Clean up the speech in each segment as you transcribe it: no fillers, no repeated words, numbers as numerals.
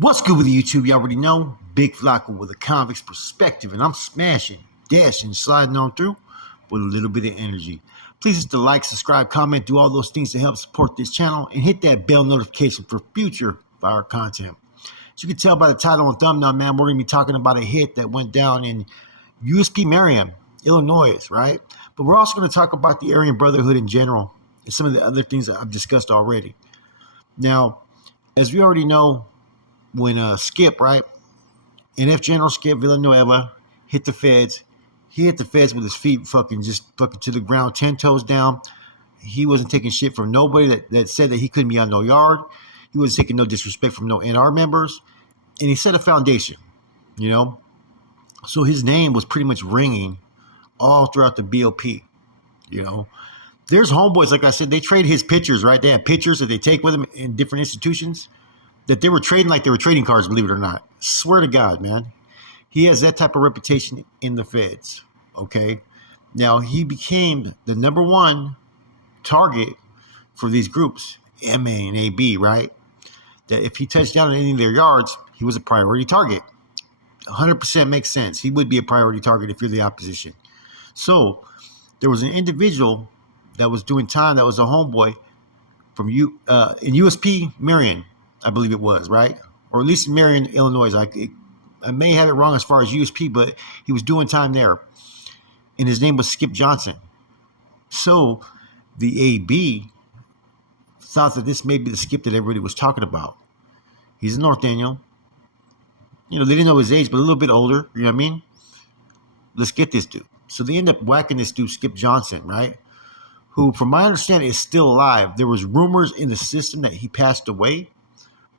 What's good with YouTube? You already know. Big Flacco with a convict's perspective, and I'm smashing, dashing, sliding on through with a little bit of energy. Please hit the like, subscribe, comment, do all those things to help support this channel, and hit that bell notification for future fire content. As you can tell by the title and thumbnail, man, we're going to be talking about a hit that went down in Usp-Marion, Illinois, right? But we're also going to talk about the Aryan Brotherhood in general and some of the other things that I've discussed already. Now, as we already know, when Skip, right, NF General Skip Villanueva hit the feds, he hit the feds with his feet fucking to the ground, 10 toes down. He wasn't taking shit from nobody that said that he couldn't be on no yard. He wasn't taking no disrespect from no NR members. And he set a foundation, you know. So his name was pretty much ringing all throughout the BOP, you know. There's homeboys, like I said, they trade his pictures, right? They have pictures that they take with them in different institutions that they were trading like they were trading cards, believe it or not. Swear to God, man. He has that type of reputation in the feds, okay? Now, he became the number one target for these groups, MA and AB, right? That if he touched down in any of their yards, he was a priority target. 100% makes sense. He would be a priority target if you're the opposition. So there was an individual that was doing time that was a homeboy from in Usp-Marion, I believe it was, right? Or at least in Marion, Illinois. I may have it wrong as far as USP, but he was doing time there. And his name was Skip Johnson. So the AB thought that this may be the Skip that everybody was talking about. He's a Norteno. You know, they didn't know his age, but a little bit older. You know what I mean? Let's get this dude. So they end up whacking this dude, Skip Johnson, right? Who, from my understanding, is still alive. There was rumors in the system that he passed away,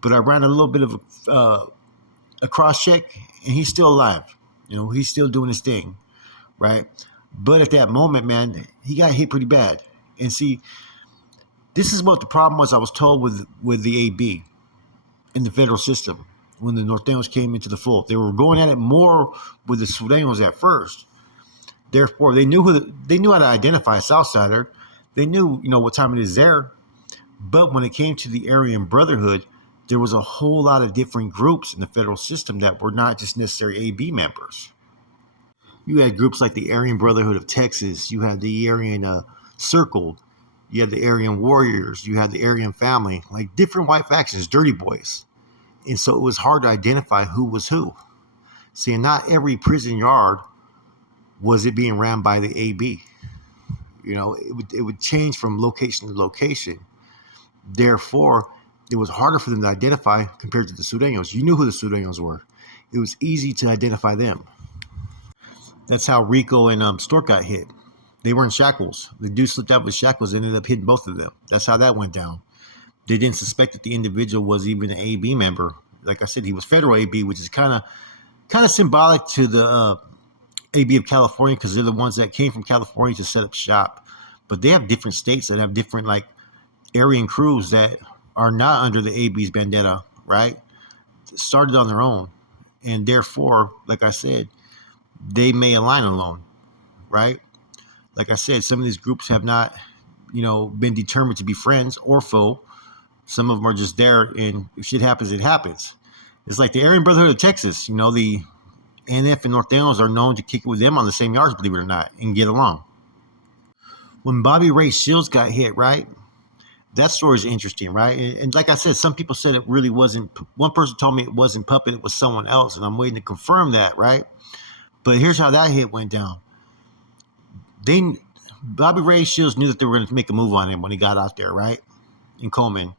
but I ran a little bit of a cross-check, and he's still alive. You know, he's still doing his thing, right? But at that moment, man, he got hit pretty bad. And see, this is what the problem was, I was told, with the AB in the federal system when the Nortenos came into the fold. They were going at it more with the Sureños at first. Therefore, they knew how to identify a Southsider. They knew, you know, what time it is there. But when it came to the Aryan Brotherhood, there was a whole lot of different groups in the federal system that were not just necessarily AB members. You had groups like the Aryan Brotherhood of Texas. You had the Aryan Circle. You had the Aryan Warriors. You had the Aryan Family. Like different white factions, dirty boys. And so it was hard to identify who was who. See, not every prison yard was it being ran by the AB. You know, it would change from location to location. Therefore, it was harder for them to identify compared to the Sureños. You knew who the Sureños were. It was easy to identify them. That's how Rico and Stork got hit. They were in shackles. The dude slipped out with shackles and ended up hitting both of them. That's how that went down. They didn't suspect that the individual was even an AB member. Like I said, he was federal AB, which is kind of symbolic to the AB of California, because they're the ones that came from California to set up shop. But they have different states that have different, like, Aryan crews that are not under the AB's bandana, right? Started on their own. And therefore, like I said, they may align alone, right? Like I said, some of these groups have not, you know, been determined to be friends or foe. Some of them are just there, and if shit happens, it happens. It's like the Aryan Brotherhood of Texas. You know, the NF and Nortenos are known to kick it with them on the same yards, believe it or not, and get along. When Bobby Ray Shields got hit, right? That story is interesting, right? And like I said, some people said it really wasn't. One person told me it wasn't Puppet, it was someone else, and I'm waiting to confirm that, right? But here's how that hit went down. Bobby Ray Shields knew that they were going to make a move on him when he got out there, right? In Coleman.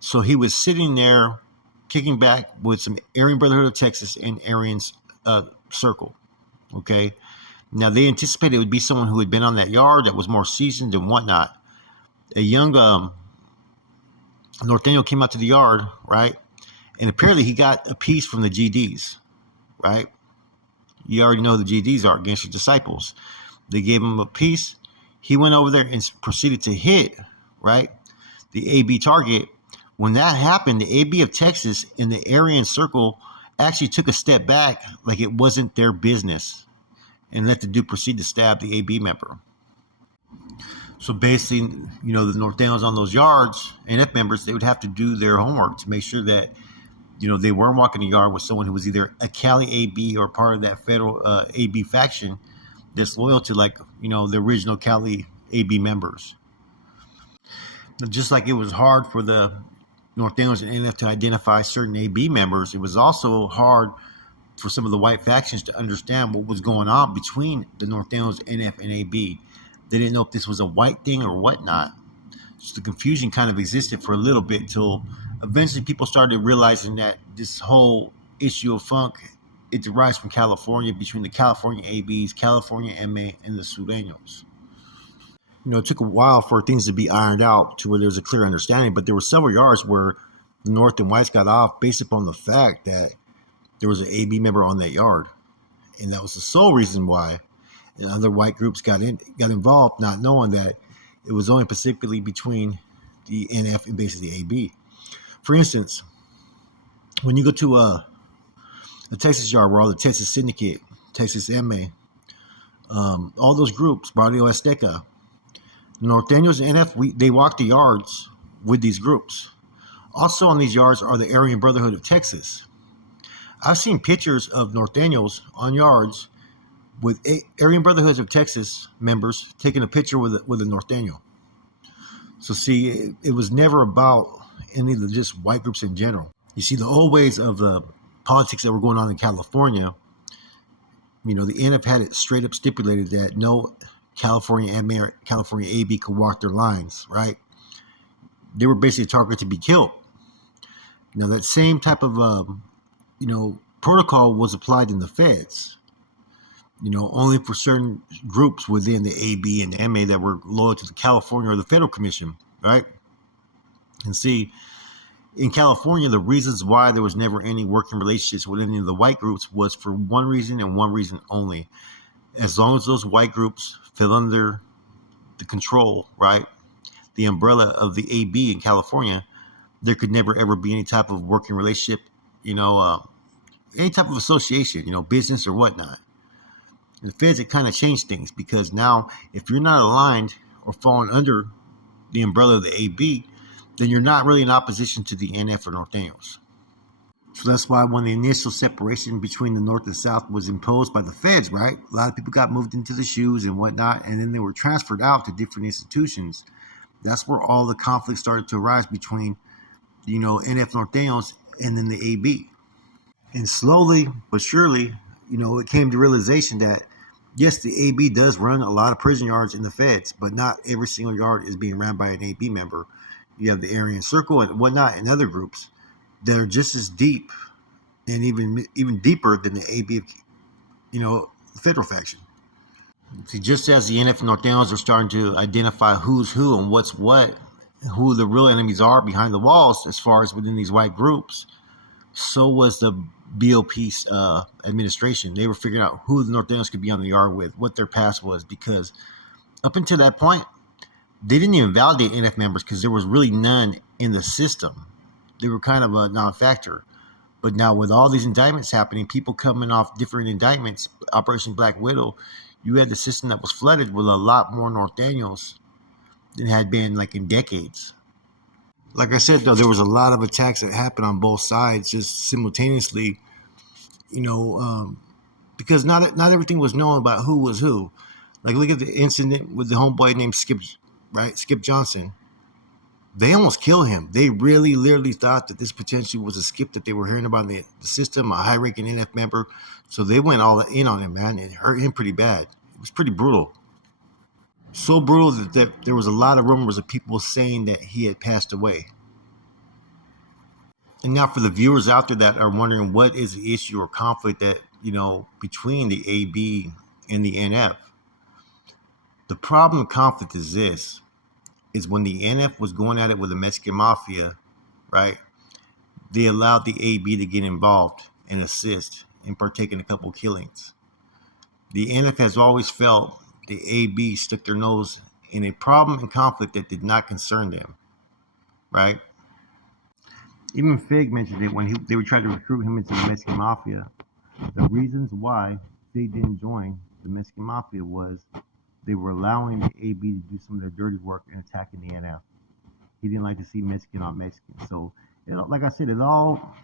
So he was sitting there, kicking back with some Aryan Brotherhood of Texas and Aryan's Circle, okay? Now, they anticipated it would be someone who had been on that yard that was more seasoned and whatnot. A young Norteno came out to the yard, right? And apparently he got a piece from the GDs, right? You already know who the GDs are, Gangster Disciples. They gave him a piece. He went over there and proceeded to hit, right, the AB target. When that happened, the AB of Texas and the Aryan Circle actually took a step back like it wasn't their business and let the dude proceed to stab the AB member. So basically, you know, the Nortenos on those yards, NF members, they would have to do their homework to make sure that They weren't walking the yard with someone who was either a Cali AB or part of that federal AB faction that's loyal to, like, the original Cali AB members. Just like it was hard for the Nortenos and NF to identify certain AB members, it was also hard for some of the white factions to understand what was going on between the Nortenos, NF, and AB. They didn't know if this was a white thing or whatnot. So the confusion kind of existed for a little bit until eventually people started realizing that this whole issue of funk, it derives from California, between the California ABs, California MA, and the Sureños. It took a while for things to be ironed out to where there was a clear understanding, but there were several yards where the North and Whites got off based upon the fact that there was an AB member on that yard, and that was the sole reason why. And other white groups got involved, not knowing that it was only specifically between the NF and basically the AB. For instance, when you go to a Texas yard where all the Texas Syndicate, Texas MA, all those groups, Barrio Azteca, Norteños and NF, they walk the yards with these groups. Also on these yards are the Aryan Brotherhood of Texas. I've seen pictures of Norteños on yards with Aryan Brotherhoods of Texas members taking a picture with a Norteño. So see, it was never about any of the just white groups in general. You see, the old ways of the politics that were going on in California, the NF had it straight up stipulated that no California MA or California AB could walk their lines, right? They were basically a target to be killed. Now, that same type of, protocol was applied in the feds, only for certain groups within the AB and the MA that were loyal to the California or the Federal Commission, right? And see, in California, the reasons why there was never any working relationships with any of the white groups was for one reason and one reason only. As long as those white groups fell under the control, right, the umbrella of the AB in California, there could never ever be any type of working relationship, any type of association, business or whatnot. The feds, it kind of changed things, because now if you're not aligned or falling under the umbrella of the AB, then you're not really in opposition to the NF or Norteños. So that's why when the initial separation between the North and South was imposed by the feds, right, a lot of people got moved into the shoes and whatnot, and then they were transferred out to different institutions. That's where all the conflict started to arise between, NF Norteños and then the AB. And slowly but surely, it came to realization that, yes, the AB does run a lot of prison yards in the feds, but not every single yard is being ran by an AB member. You have the Aryan Circle and whatnot and other groups that are just as deep and even deeper than the AB, the federal faction. See, just as the NF and Norteños are starting to identify who's who and what's what, who the real enemies are behind the walls as far as within these white groups, so was the BOP administration. They were figuring out who the Norteños could be on the yard with, what their past was, because up until that point, they didn't even validate NF members because there was really none in the system. They were kind of a non-factor. But now with all these indictments happening, people coming off different indictments, Operation Black Widow, you had the system that was flooded with a lot more Norteños than had been like in decades. Like I said, though, there was a lot of attacks that happened on both sides just simultaneously, because not everything was known about who was who. Like, look at the incident with the homeboy named Skip, right? Skip Johnson. They almost killed him. They really, literally thought that this potentially was a Skip that they were hearing about in the system, a high-ranking NF member. So they went all in on him, man. It hurt him pretty bad. It was pretty brutal. So brutal that there was a lot of rumors of people saying that he had passed away. And now for the viewers out there that are wondering what is the issue or conflict that, between the AB and the NF. The problem and conflict is this, is when the NF was going at it with the Mexican Mafia, right, they allowed the AB to get involved and assist and partake in a couple killings. The NF has always felt the AB stuck their nose in a problem and conflict that did not concern them, right? Even Fig mentioned it when they were trying to recruit him into the Mexican Mafia. The reasons why Fig didn't join the Mexican Mafia was they were allowing the AB to do some of their dirty work and attacking the NF. He didn't like to see Mexican on Mexican. So, like I said, it all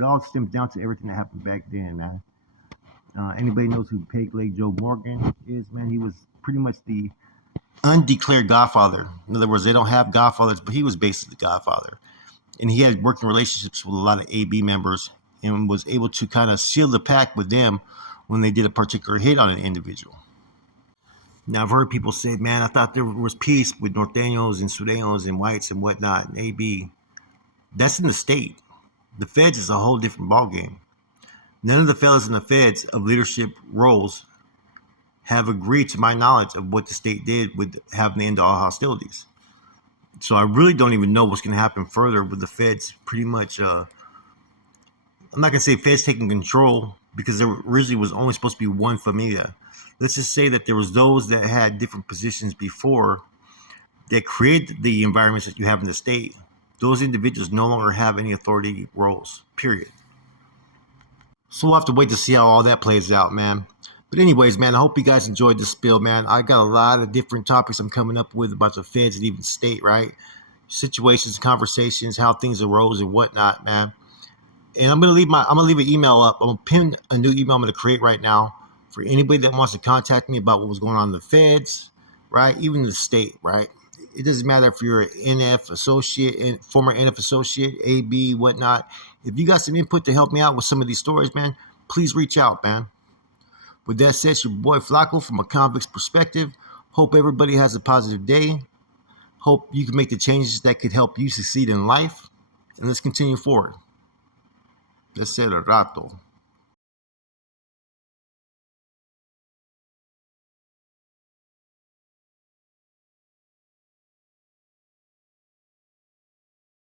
It all stems down to everything that happened back then, man. Anybody knows who Peg Leg Joe Morgan is, man? He was pretty much the undeclared godfather. In other words, they don't have godfathers, but he was basically the godfather. And he had working relationships with a lot of AB members and was able to kind of seal the pack with them when they did a particular hit on an individual. Now, I've heard people say, man, I thought there was peace with Nortenos and Sureños and whites and whatnot, and AB. That's in the state. The feds is a whole different ballgame. None of the fellas in the feds of leadership roles have agreed to my knowledge of what the state did with having the end all hostilities. So I really don't even know what's going to happen further with the feds pretty much. I'm not going to say feds taking control because there originally was only supposed to be one familia. Let's just say that there was those that had different positions before that created the environments that you have in the state. Those individuals no longer have any authority roles, period. So we'll have to wait to see how all that plays out, man. But anyways, man, I hope you guys enjoyed this spill, man. I got a lot of different topics I'm coming up with about the feds and even state, right? Situations, conversations, how things arose and whatnot, man. And I'm gonna leave an email up. I'm gonna pin a new email I'm gonna create right now for anybody that wants to contact me about what was going on in the feds, right? Even the state, right? It doesn't matter if you're an NF associate, former NF associate, AB, whatnot. If you got some input to help me out with some of these stories, man, please reach out, man. With that said, it's your boy Flacco from a convict's perspective. Hope everybody has a positive day. Hope you can make the changes that could help you succeed in life. And let's continue forward. Let's say a rato.